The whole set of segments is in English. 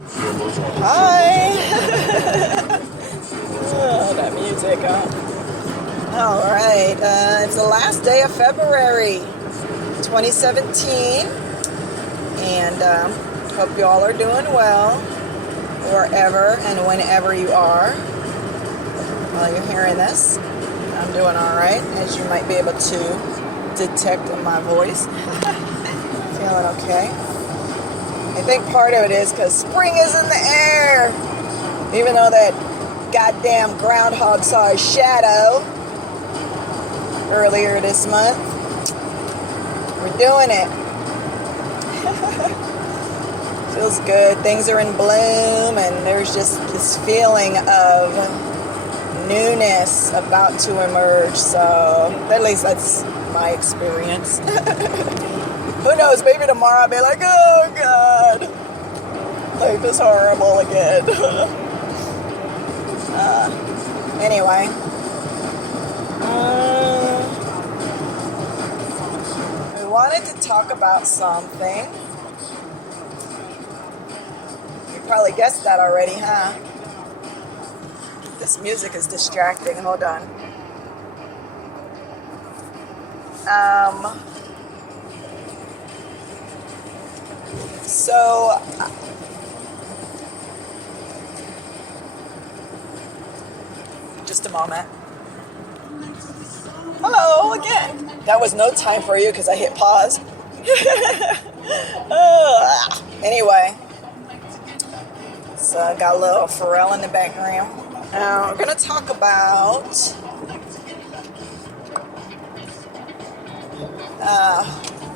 Hi! Oh, that music, huh? All right, it's the last day of February 2017, and hope you all are doing well wherever and whenever you are while you're hearing this. I'm doing all right, as you might be able to detect in my voice. Feeling okay. I think part of it is because spring is in the air. Even though that goddamn groundhog saw a shadow earlier this month, we're doing it. Feels good. Things are in bloom, and there's just this feeling of newness about to emerge. So, at least that's my experience. Who knows? Maybe tomorrow I'll be like, oh God, life is horrible again. Anyway, we wanted to talk about something. You probably guessed that already, huh? This music is distracting. Hold on. So, just a moment. Hello again. That was no time for you because I hit pause. Anyway, so I got a little Pharrell in the background. Now we're going to talk about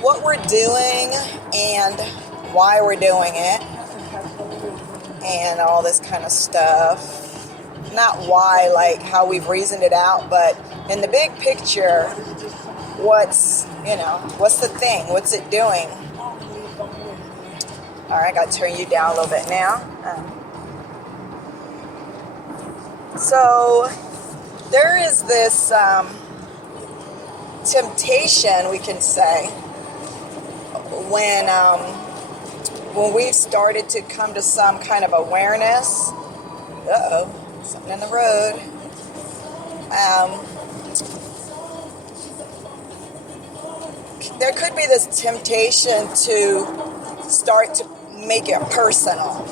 what we're doing and why we're doing it and all this kind of stuff. Not why, like how we've reasoned it out, but in the big picture, what's the thing? What's it doing? All right, I got to turn you down a little bit now. So there is this temptation, we can say, when we've started to come to some kind of awareness. Something in the road. There could be this temptation to start to make it personal.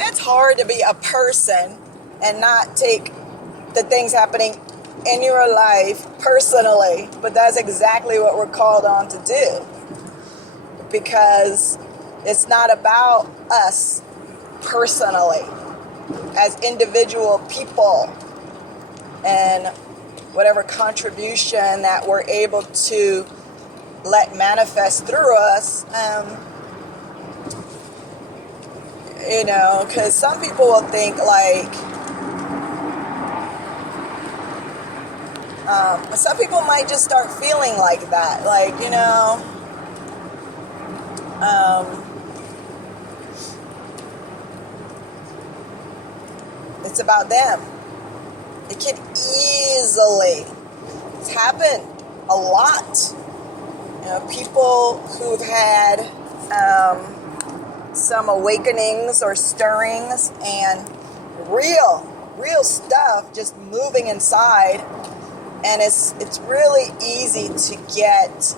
It's hard to be a person and not take the things happening in your life personally, but that's exactly what we're called on to do, because it's not about us personally as individual people and whatever contribution that we're able to let manifest through us. Because some people will think like, some people might just start feeling like that, like, it's about them. It can easily, it's happened a lot. People who've had some awakenings or stirrings and real stuff just moving inside, and it's really easy to get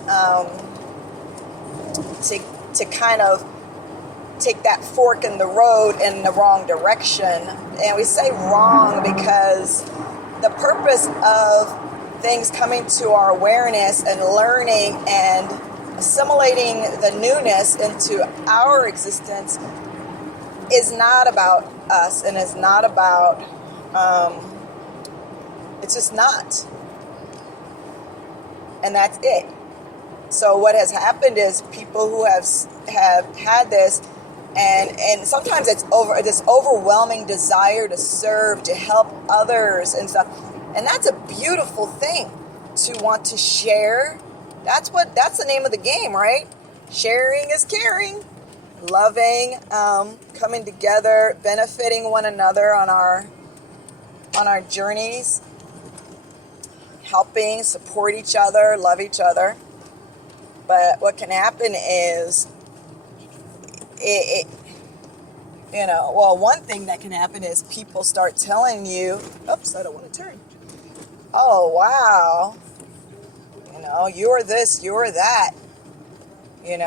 to kind of take that fork in the road in the wrong direction. And we say wrong because the purpose of things coming to our awareness and learning and assimilating the newness into our existence is not about us, and is not about, it's just not. And that's it. So what has happened is people who have had this, and sometimes it's over this overwhelming desire to serve, to help others and stuff. And that's a beautiful thing, to want to share. That's the name of the game, right? Sharing is caring. Loving, coming together, benefiting one another on our journeys, helping, support each other, love each other. But what can happen is it well, one thing that can happen is people start telling you, oops, I don't want to turn. Oh, wow. You're this, you're that. Okay,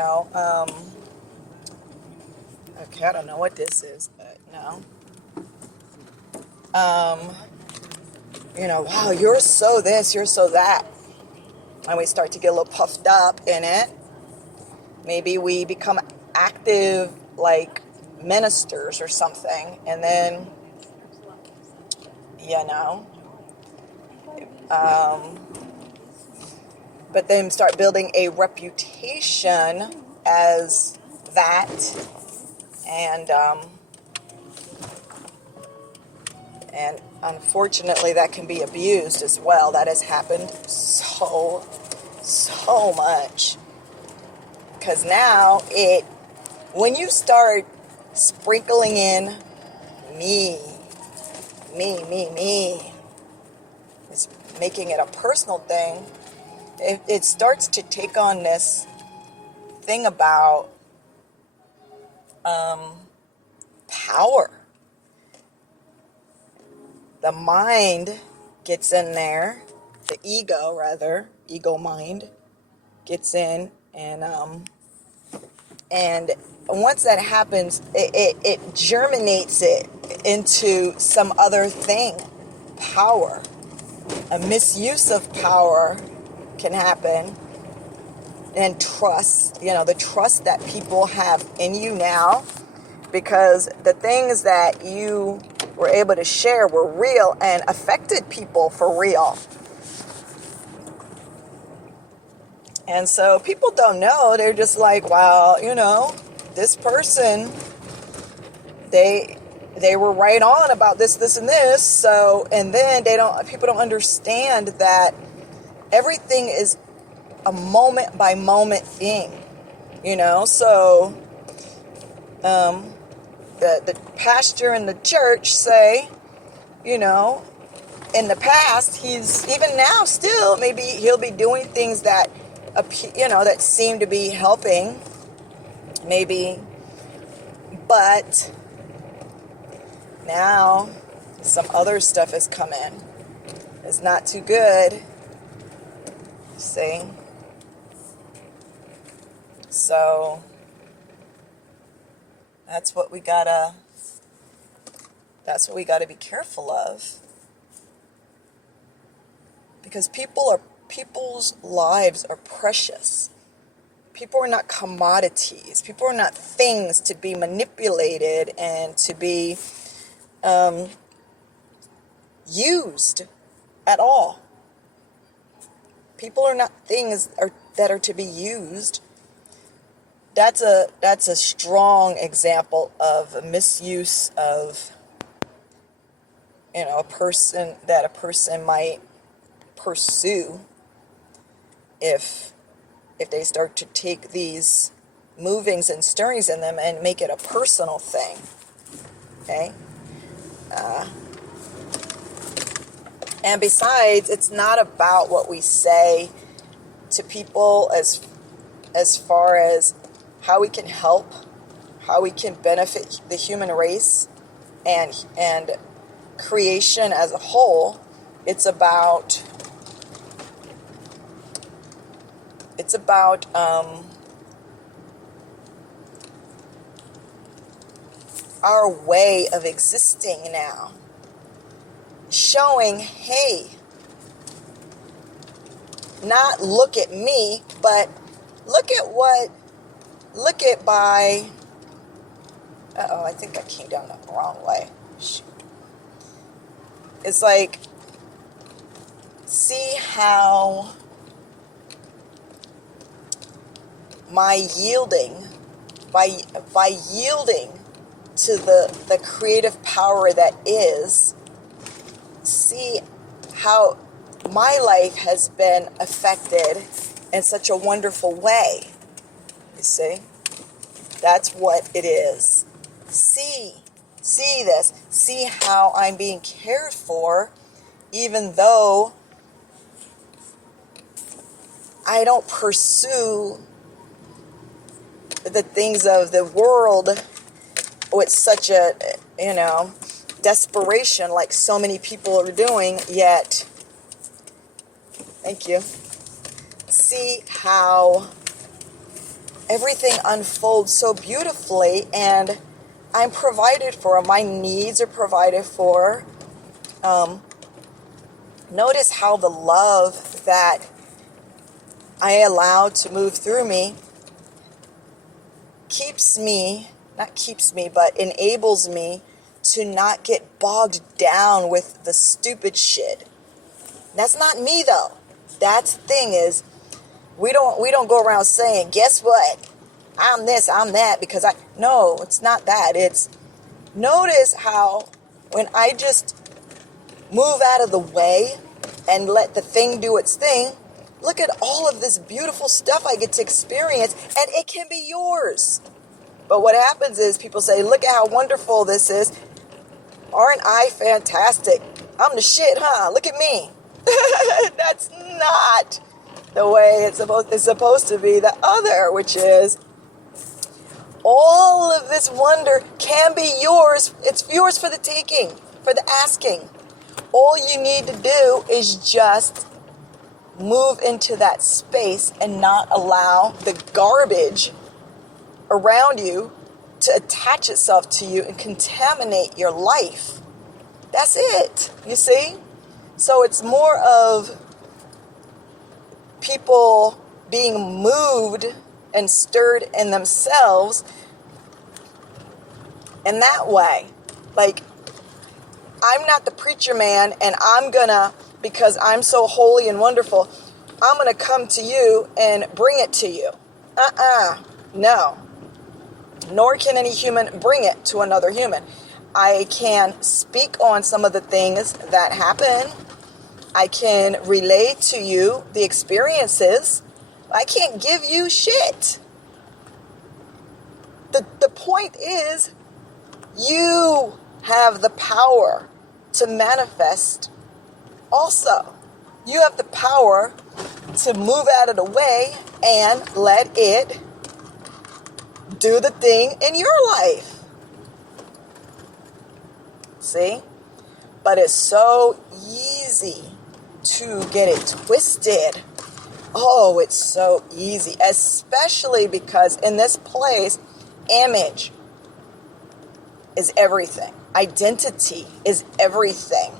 I don't know what this is, but no. Wow, you're so this, you're so that. And we start to get a little puffed up in it. Maybe we become active, like ministers or something, and then, um, but then start building a reputation as that, and unfortunately that can be abused as well. That has happened so much, because now when you start sprinkling in me, it's making it a personal thing. It starts to take on this thing about power. The mind gets in there, the ego mind gets in, and once that happens, it germinates it into some other thing. Power, a misuse of power can happen, and trust, the trust that people have in you now, because the things that you were able to share were real and affected people for real. And so people don't know. They're just like, well, this person, they were right on about this, and this. So, and then people don't understand that everything is a moment by moment thing, So, the pastor in the church say, in the past, he's even now still, maybe he'll be doing things that, that seem to be helping, maybe, but now some other stuff has come in. It's not too good, see? So that's what we gotta be careful of, because people's lives are precious. People are not commodities. People are not things to be manipulated and to be used at all. People are not things that are to be used. That's a strong example of a misuse of, a person might pursue if they start to take these movings and stirrings in them and make it a personal thing. Okay? And besides, it's not about what we say to people as far as how we can help, how we can benefit the human race and creation as a whole. It's about our way of existing now, showing, hey, not look at me, but look at by, I think I came down the wrong way. Shoot. It's like, see how my yielding, by yielding to the creative power that is, see how my life has been affected in such a wonderful way. You see? That's what it is. See this. See how I'm being cared for, even though I don't pursue the things of the world with such a, desperation like so many people are doing, yet, thank you, see how everything unfolds so beautifully, and I'm provided for. My needs are provided for. Notice how the love that I allow to move through me but enables me to not get bogged down with the stupid shit. That's not me though. That's the thing is, we don't go around saying, guess what? I'm this, I'm that, because no, it's not that. It's, notice how when I just move out of the way and let the thing do its thing, look at all of this beautiful stuff I get to experience, and it can be yours. But what happens is people say, look at how wonderful this is. Aren't I fantastic? I'm the shit, huh? Look at me. That's not the way it's supposed to be. The other, which is, all of this wonder can be yours. It's yours for the taking, for the asking. All you need to do is just move into that space and not allow the garbage around you to attach itself to you and contaminate your life. That's it, you see? So it's more of people being moved and stirred in themselves in that way. Like, I'm not the preacher man, and because I'm so holy and wonderful, I'm gonna come to you and bring it to you. No. Nor can any human bring it to another human. I can speak on some of the things that happen. I can relate to you the experiences. I can't give you shit. The point is, you have the power to manifest also. You have the power to move out of the way and let it do the thing in your life. See? But it's so easy to get it twisted. Oh, it's so easy, especially because in this place, image is everything. Identity is everything.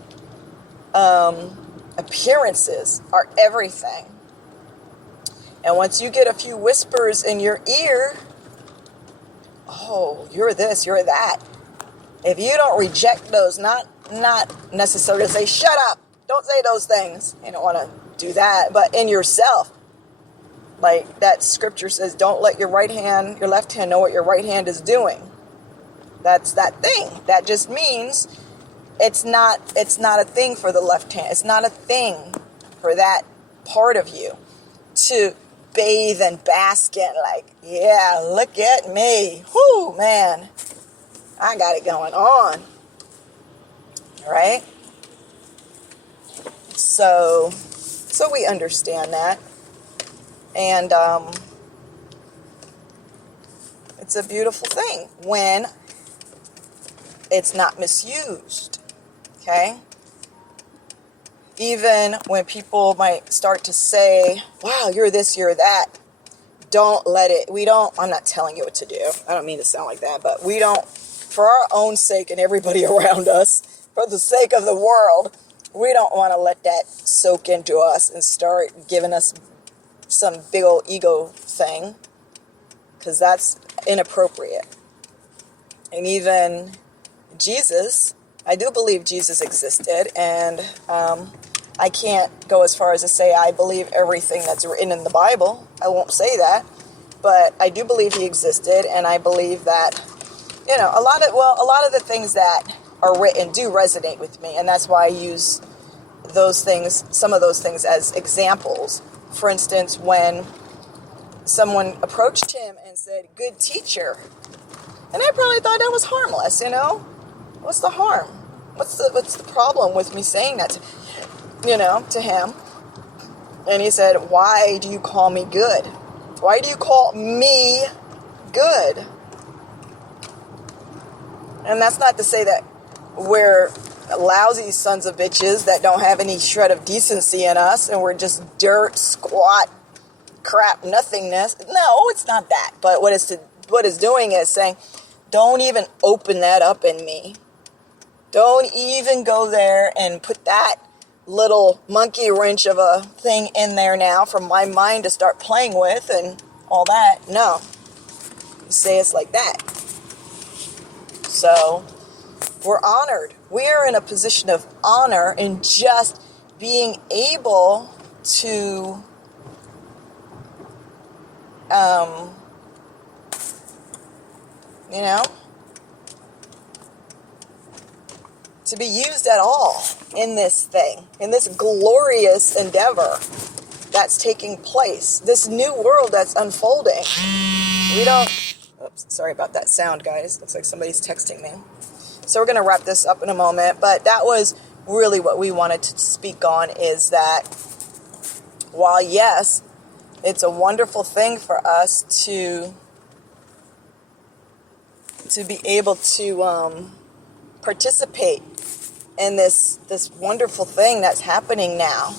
Appearances are everything. And once you get a few whispers in your ear, oh, you're this, you're that. If you don't reject those, not necessarily say, shut up, don't say those things. You don't want to do that, but in yourself. Like that scripture says, don't let your left hand know what your right hand is doing. That's that thing. That just means it's not a thing for the left hand. It's not a thing for that part of you to bathe and bask in, like, yeah, look at me. Whoo, man. I got it going on. Right? So we understand that. And it's a beautiful thing when it's not misused. Okay? Even when people might start to say, wow, you're this, you're that. Don't let it, I'm not telling you what to do. I don't mean to sound like that, but we don't, for our own sake and everybody around us, for the sake of the world, we don't want to let that soak into us and start giving us some big old ego thing, because that's inappropriate. And even Jesus, I do believe Jesus existed, and I can't go as far as to say I believe everything that's written in the Bible. I won't say that, but I do believe he existed, and I believe that, a lot of the things that are written do resonate with me, and that's why I use some of those things as examples. For instance, when someone approached him and said, good teacher, and I probably thought that was harmless, What's the harm? What's the problem with me saying that to him? And he said, why do you call me good? Why do you call me good. And that's not to say that we're lousy sons of bitches that don't have any shred of decency in us and we're just dirt, squat, crap, nothingness. No, it's not that. But what it's doing is saying, don't even open that up in me. Don't even go there and put that little monkey wrench of a thing in there now for my mind to start playing with and all that. No. You say it's like that. So, we're honored. We are in a position of honor in just being able to to be used at all in this thing, in this glorious endeavor that's taking place, this new world that's unfolding. Oops, sorry about that sound, guys. Looks like somebody's texting me. So we're going to wrap this up in a moment, but that was really what we wanted to speak on, is that while, yes, it's a wonderful thing for us to be able to participate in this wonderful thing that's happening now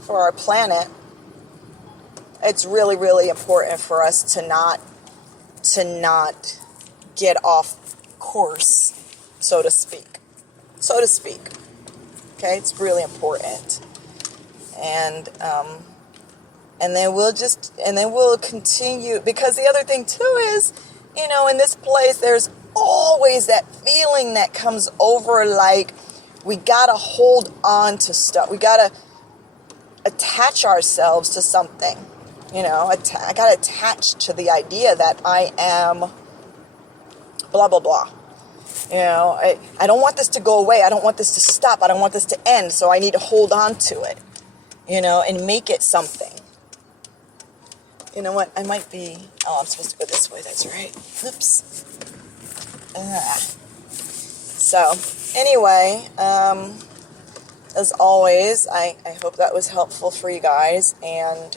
for our planet, it's really, really important for us to not get off course, so to speak. Okay, it's really important, and then we'll continue, because the other thing too is, in this place, there's always that feeling that comes over, like we gotta hold on to stuff. We gotta attach ourselves to something. I gotta attach to the idea that I am blah, blah, blah. I don't want this to go away. I don't want this to stop. I don't want this to end. So I need to hold on to it, and make it something. You know what? I might be... Oh, I'm supposed to go this way. That's right. Oops. So, anyway, as always, I hope that was helpful for you guys. And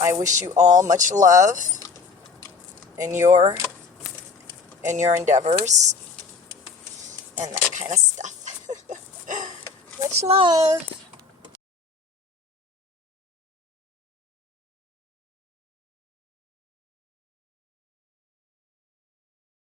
I wish you all much love in your endeavors and that kind of stuff. Much love.